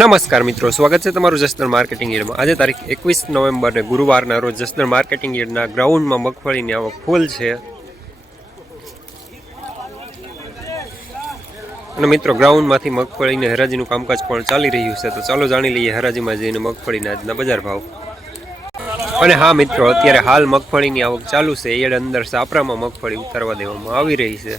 નમસ્કાર મિત્રો, સ્વાગત છે તમારું જસદણ માર્કેટિંગ યાર્ડમાં। આજે તારીખ 21 નવેમ્બરને ગુરુવારના રોજ જસદણ માર્કેટિંગ યાર્ડના ગ્રાઉન્ડમાં મગફળીની આવક ફૂલ છે। અને મિત્રો ગ્રાઉન્ડમાંથી મગફળીની હરાજીનું કામકાજ પણ ચાલી રહ્યું છે, તો ચાલો જાણી લઈએ હરાજીમાં જઈને મગફળીના આજના બજાર ભાવ। અને હા મિત્રો, અત્યારે હાલ મગફળીની આવક ચાલુ છે। એડ અંદર સાપરામાં મગફળી ઉતારવા દેવામાં આવી રહી છે।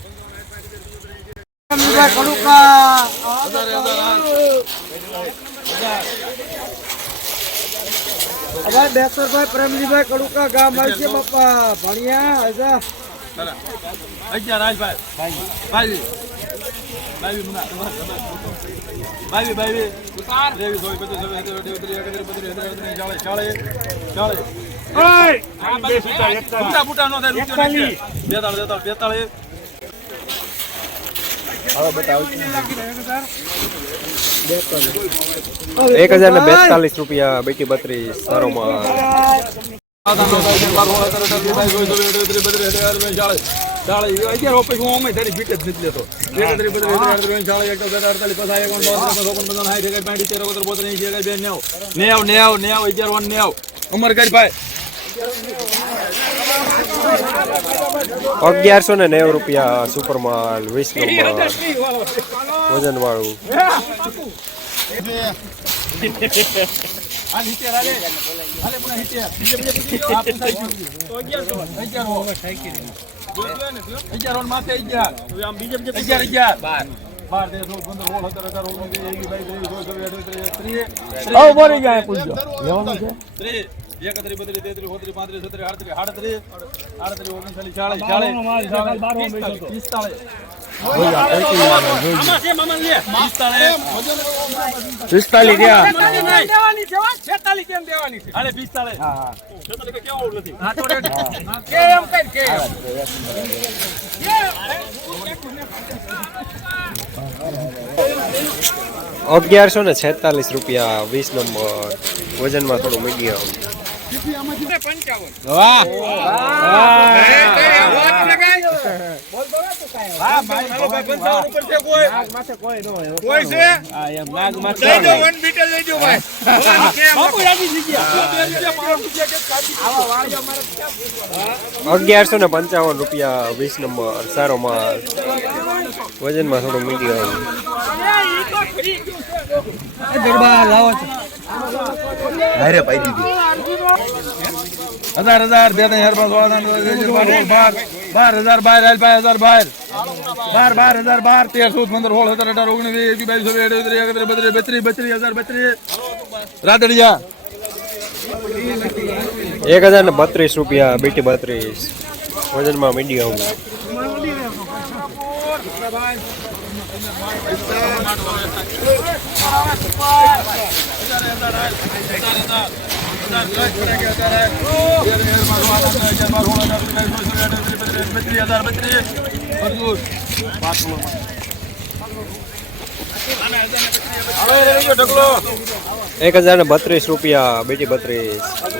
બેસરભાઈ પ્રેમજીભાઈ કડુકા ગામ આવી છે બાપા ભણિયા હજા ₹1042 બેટી 32 સારો માલ। ₹1190 સુપર માલ 20 નંબર વજન વાળું। ₹1146 20 નંબર વજનમાં થોડું મીડિયમ। ₹1155 20 નંબર સારો માલ વજનમાં થોડું મીડિયમ। 1032 બેટી 32 વજનમાં મીડિયમ। ₹1032 બેટી 32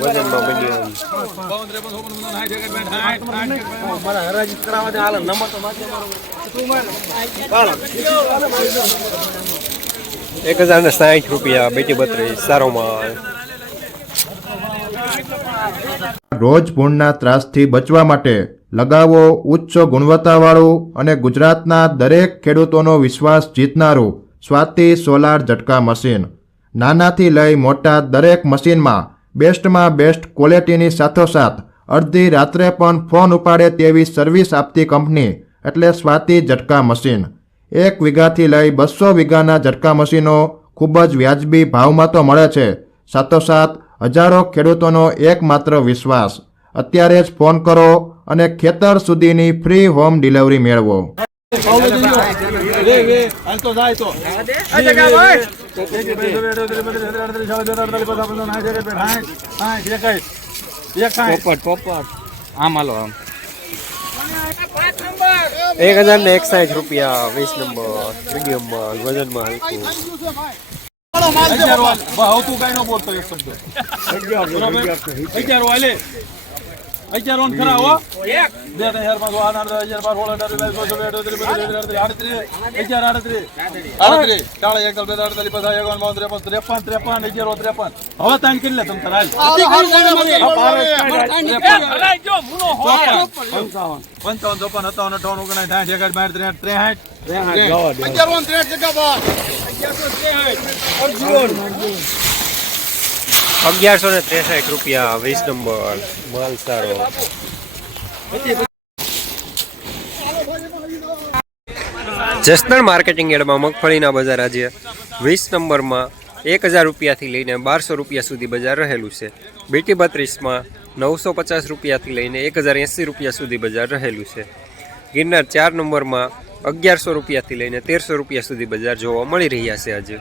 વજનમાં મીડિયમ। 1060 બેટી 32 સારો માલ। રોજ ભૂણના ત્રાસથી બચવા માટે લગાવો ઉચ્ચ ગુણવત્તાવાળું અને ગુજરાતના દરેક ખેડૂતોનો વિશ્વાસ જીતનારું સ્વાતિ સોલાર ઝટકા મશીન। નાનાથી લઈ મોટા દરેક મશીનમાં બેસ્ટમાં બેસ્ટ ક્વોલિટીની સાથોસાથ અડધી રાત્રે પણ ફોન ઉપાડે તેવી સર્વિસ આપતી કંપની એટલે સ્વાતિ ઝટકા મશીન। 1 વીઘાથી લઈ 200 વીઘાના ઝટકા મશીનો ખૂબ જ વ્યાજબી ભાવમાં તો મળે છે, સાથોસાથ હજારો ખેડૂતોનો એકમાત્ર વિશ્વાસ। અત્યારે જ ફોન કરો અને ખેતર સુધીની ફ્રી હોમ ડિલિવરી મેળવો। ₹1061 20 નંબર મીડિયમ માલ વજનમાં હલકું। 11 ઓન ખરા હો 2000 માં 11 12 હવે તાન કરી લે તમ તાર 1163 રૂપિયા 20 નંબર માલ સારો. જસદણ માર્કેટિંગ યાર્ડમાં મગફળીના બજાર આજે 20 નંબરમાં 1000 રૂપિયાથી લઈને 1200 રૂપિયા સુધી બજાર રહેલું છે. બીટી 32માં 950 રૂપિયાથી લઈને 1080 રૂપિયા સુધી બજાર રહેલું છે. ગિરનાર 4 નંબરમાં 1100 રૂપિયાથી લઈને 1300 રૂપિયા સુધી બજાર જોવા મળી રહ્યા છે આજે.